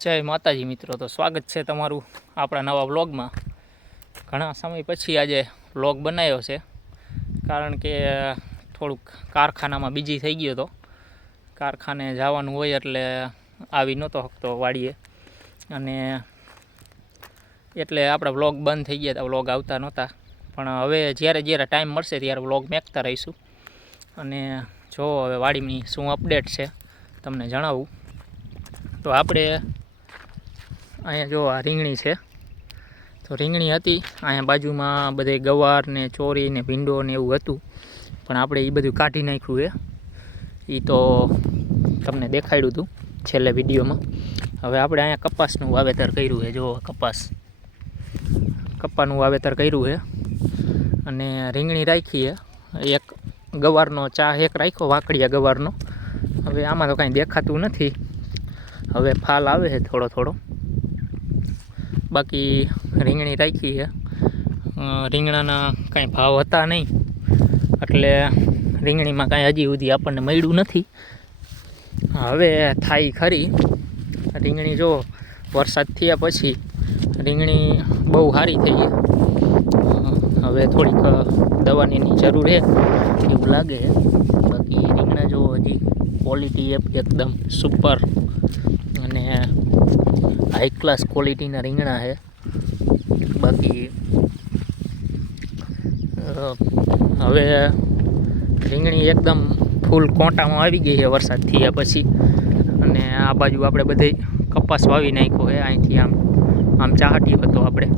જય માતાજી મિત્રો, તો સ્વાગત છે તમારું આપણા નવા વ્લોગમાં. ઘણા સમય પછી આજે વ્લોગ બનાવ્યો છે, કારણ કે થોડુંક કારખાનામાં બીજી થઈ ગયો હતો. કારખાને જવાનું હોય એટલે આવી નહોતો શકતો વાડીએ, અને એટલે આપણા વ્લોગ બંધ થઈ ગયા હતા, વ્લોગ આવતા નહોતા. પણ હવે જ્યારે જ્યારે ટાઈમ મળશે ત્યારે વ્લોગ મેકતા રહીશું. અને જો હવે વાડીની શું અપડેટ છે તમને જણાવું. તો આપણે અહીંયા જો આ રીંગણી છે, તો રીંગણી હતી અહીંયા બાજુમાં બધે ગવાર ને ચોરી ને ભીંડો ને એવું હતું, પણ આપણે એ બધું કાઢી નાખ્યું એ તો તમને દેખાડ્યું હતું છેલ્લે વિડીયોમાં. હવે આપણે અહીંયા કપાસનું વાવેતર કર્યું છે. જો કપાનું વાવેતર કર્યું છે, અને રીંગણી રાખી છે. એક ગવારનો એક રાખ્યો, વાકડિયા ગવારનો. હવે આમાં તો કાંઈ દેખાતું નથી, હવે ફાલ આવે છે થોડો થોડો. બાકી રીંગણી રાખી છે. રીંગણાના કાંઈ ભાવ હતા નહીં, એટલે રીંગણીમાં કાંઈ હજી સુધી આપણને મળ્યું નથી. હવે થાય ખરી રીંગણી. જો વરસાદ થયા પછી રીંગણી બહુ સારી થઈ છે. હવે થોડીક દવાની જરૂર છે એવું લાગે છે. બાકી રીંગણા જો હજી ક્વોલિટી એકદમ સુપર અને હાઈ ક્લાસ ક્વોલિટીના રીંગણા છે. બાકી હવે રીંગણી એકદમ ફૂલ કોંટામાં આવી ગઈ છે વરસાદ થયા પછી. અને આ બાજુ આપણે બધે કપાસ વાવી નાખ્યો છે. અહીંથી આમ ચાહટી હતો આપણે,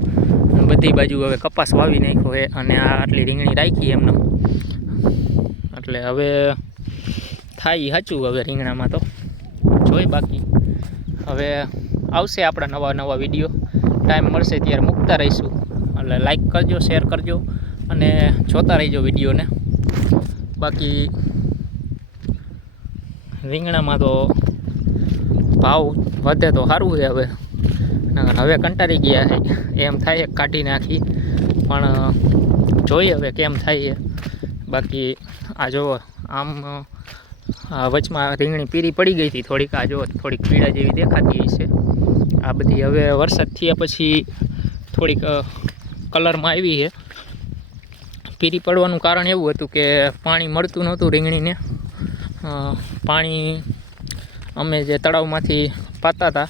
બધી બાજુ હવે કપાસ વાવી નાખ્યો છે. અને આ આટલી રીંગણી રાખી એમને, એટલે હવે થાય સાચું. હવે રીંગણામાં તો જોઈ. બાકી હવે આવશે આપણા નવા વિડીયો. ટાઈમ મળશે ત્યારે મૂકતા રહીશું. એટલે લાઈક કરજો, શેર કરજો અને જોતા રહીજો વિડીયોને. બાકી રીંગણામાં તો ભાવ વધે તો સારું છે. હવે કંટાળી ગયા છે એમ થાય, કાઢી નાખી. પણ જોઈએ હવે કેમ થાય છે. બાકી આ જો આમ વચમાં રીંગણી પીરી પડી ગઈ હતી થોડીક. આ જો થોડીક પીળા જેવી દેખાતી છે. આ બધી હવે વરસાદ થયા પછી થોડીક કલરમાં આવી છે. પીરી પડવાનું કારણ એવું હતું કે પાણી મળતું નહોતું રીંગણીને. પાણી અમે જે તળાવમાંથી પાતા હતા,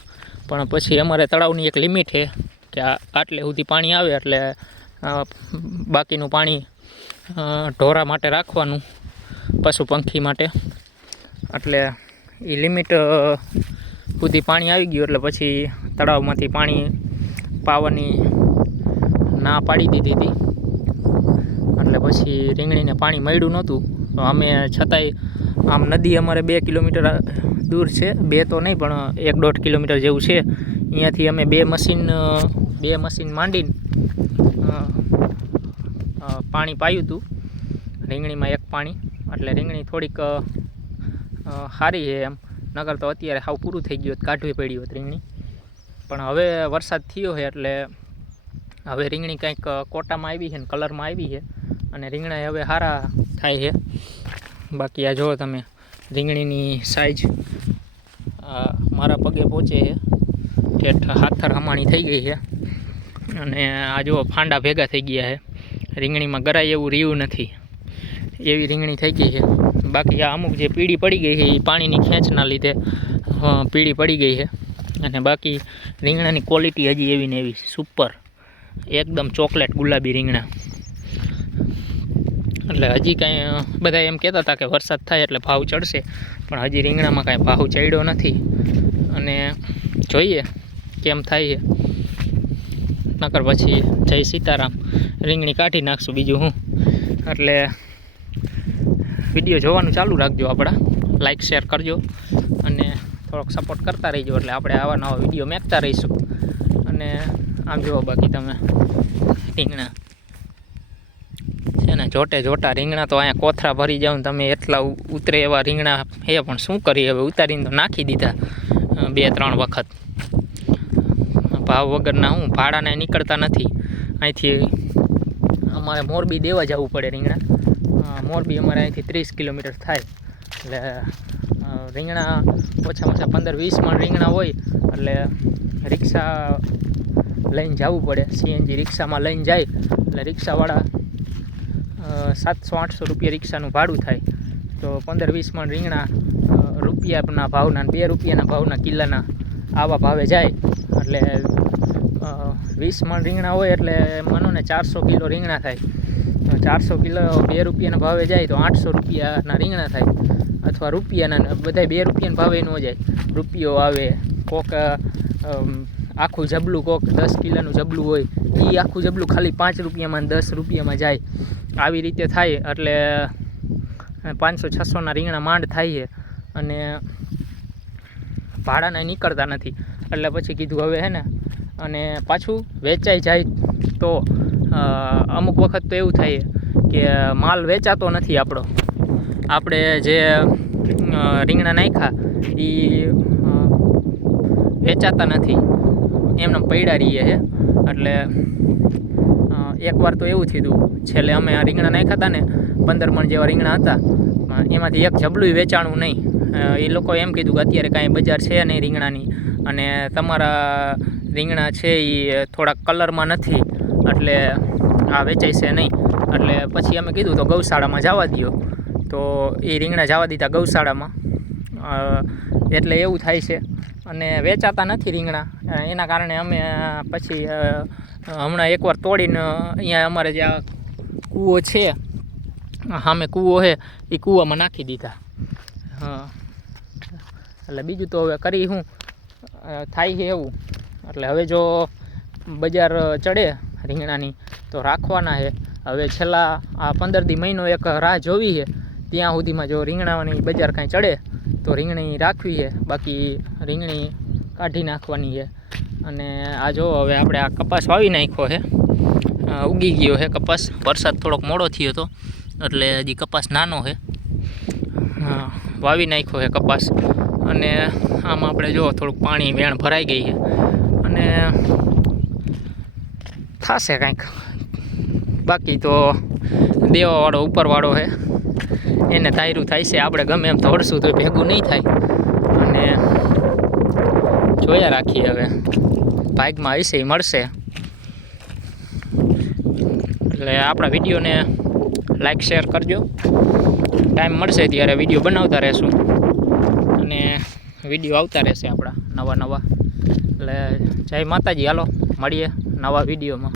પણ પછી અમારે તળાવની એક લિમિટ છે કે આટલે સુધી પાણી આવે એટલે બાકીનું પાણી ઢોરા માટે રાખવાનું, પશુ પંખી માટે. એટલે એ લિમિટ સુધી પાણી આવી ગયું એટલે પછી તળાવમાંથી પાણી પાવાની ના પાડી દીધી હતી. એટલે પછી રીંગણીને પાણી મળ્યું નહોતું. અમે છતાંય આમ નદી અમારે 2 કિલોમીટર દૂર છે, 2 તો નહીં પણ 1-1.5 કિલોમીટર જેવું છે. અહીંયાથી અમે બે મશીન માંડીને પાણી પાયું હતું રીંગણીમાં, એક પાણી. એટલે રીંગણી થોડીક સારી છે એમ. નગર તો અત્યારે સાવ પૂરું થઈ ગયું, કાઢવી પડી હોત રીંગણી. પણ હવે વરસાદ થયો છે એટલે હવે રીંગણી કંઈક કોટામાં આવી છે ને કલરમાં આવી છે, અને રીંગણા હવે સારા થાય છે. બાકી આ જુઓ તમે રીંગણીની સાઈઝ મારા પગે પહોંચે છે, ઠેઠ હાથર હમાણી થઈ ગઈ છે. અને આ જુઓ ફાંડા ભેગા થઈ ગયા છે. રીંગણીમાં ગરાય એવું રહ્યું નથી, એવી રીંગણી થઈ ગઈ છે. બાકી આ અમુક જે પીળી પડી ગઈ છે એ પાણીની ખેંચના લીધે પીળી પડી ગઈ છે. અને બાકી રીંગણાની ક્વોલિટી હજી એવી ને એવી સુપર, એકદમ ચોકલેટ ગુલાબી રીંગણા. એટલે હજી કાંઈ બધા એમ કહેતા હતા કે વરસાદ થાય એટલે ભાવ ચડશે, પણ હજી રીંગણામાં કાંઈ ભાવ ચડ્યો નથી. અને જોઈએ કેમ થાય છે. નકર પછી જય સીતારામ, રીંગણી કાઢી નાખશું બીજું હું. એટલે વિડીયો જોવાનું ચાલુ રાખજો આપણા, લાઈક શેર કરજો અને થોડોક સપોર્ટ કરતા રહીજો. એટલે આપણે આવા નવા વિડીયો મેકતા રહીશું. અને આમ જુઓ બાકી તમે રીંગણા છે ને, જોટા રીંગણા તો અહીંયા કોથરા ભરી જાવ તમે એટલા ઉતરે એવા રીંગણા છે. પણ શું કરીએ, હવે ઉતારીને તો નાખી દીધા 2-3 વખત. ભાવ વગરના હું ભાડાને નીકળતા નથી. અહીંથી અમારે મોરબી દેવા જવું પડે રીંગણા. મોરબી અમારે અહીંથી 30 કિલોમીટર થાય. એટલે રીંગણા ઓછામાં ઓછા 15-20 મણ રીંગણા હોય એટલે રિક્ષા લઈને જવું પડે. સીએનજી રિક્ષામાં લઈને જાય એટલે રિક્ષાવાળા 700-800 રૂપિયા રિક્ષાનું ભાડું થાય. તો 15-20 મણ રીંગણા રૂપિયાના ભાવના 2 રૂપિયાના ભાવના કિલ્લાના આવા ભાવે જાય. એટલે 20 મણ રીંગણા હોય એટલે માનો ને 400 કિલો રીંગણા થાય. 400 કિલો 2 રૂપિયાના ભાવે જાય તો 800 રૂપિયાના રીંગણા થાય. અથવા રૂપિયાના બધા 2 રૂપિયાના ભાવે ન જાય. રૂપિયો આવે, કોક આખું જબલું, કોક 10 કિલોનું જબલું હોય એ આખું જબલું ખાલી 5 રૂપિયામાં 10 રૂપિયામાં જાય. આવી રીતે થાય એટલે 500-600ના રીંગણા માંડ થાય છે અને ભાડાના નીકળતા નથી. એટલે પછી કીધું હવે હે ને, અને પાછું વેચાઈ જાય તો અમુક વખત તો એવું થાય કે માલ વેચાતો નથી આપણો. આપણે જે રીંગણા નાખ્યા એ વેચાતા નથી, એમને પડ્યા રહીએ છે. એટલે એકવાર તો એવું થયું, છેલ્લે અમે આ રીંગણા નાખ્યા હતા ને 15 મણ જેવા રીંગણા હતા, એમાંથી એક જબલું વેચાણું નહીં. એ લોકો એમ કીધું કે અત્યારે કાંઈ બજાર છે નહીં રીંગણાની, અને તમારા રીંગણા છે એ થોડાક કલરમાં નથી એટલે આ વેચાય છે નહીં. એટલે પછી અમે કીધું તો ગૌશાળામાં જવા દો. તો એ રીંગણા જવા દીધા ગૌશાળામાં. એટલે એવું થાય છે અને વેચાતા નથી રીંગણા. એના કારણે અમે પછી હમણાં એકવાર તોડીને અહીંયા અમારે જે આ કૂવો છે, સામે કૂવો છે, એ કૂવામાં નાખી દીધા. એટલે બીજું તો હવે કરી શું થાય છે એવું. એટલે હવે જો બજાર ચડે રીંગણાની તો રાખવાના છે. હવે છેલ્લા આ 15 દી મહિનો એક રાહ જોવી છે. ત્યાં સુધીમાં જો રીંગણાની બજાર કાંઈ ચડે તો રીંગણી રાખવી છે, બાકી રીંગણી કાઢી નાખવાની છે. અને આ જો હવે આપણે આ કપાસ વાવી નાખ્યો છે, ઉગી ગયો છે કપાસ. વરસાદ થોડોક મોડો થયો હતો એટલે હજી કપાસ નાનો છે. વાવી નાખ્યો છે કપાસ. અને આમાં આપણે જો થોડુંક પાણી વેણ ભરાઈ ગઈ છે અને થશે કાંઈક. બાકી તો દેવાવાળો ઉપરવાળો છે, એને ધાર્યું થાય છે. આપણે ગમે એમ તોડશું તો ભેગું નહીં થાય. અને જોયા રાખીએ હવે, ભાગમાં હશે એ મળશે. એટલે આપણા વિડીયોને લાઈક શેર કરજો. ટાઈમ મળશે ત્યારે વિડીયો બનાવતા રહેશું અને વિડીયો આવતા રહેશે આપણા નવા. એટલે જય માતાજી. હાલો મળીએ નવા વિડીયોમાં.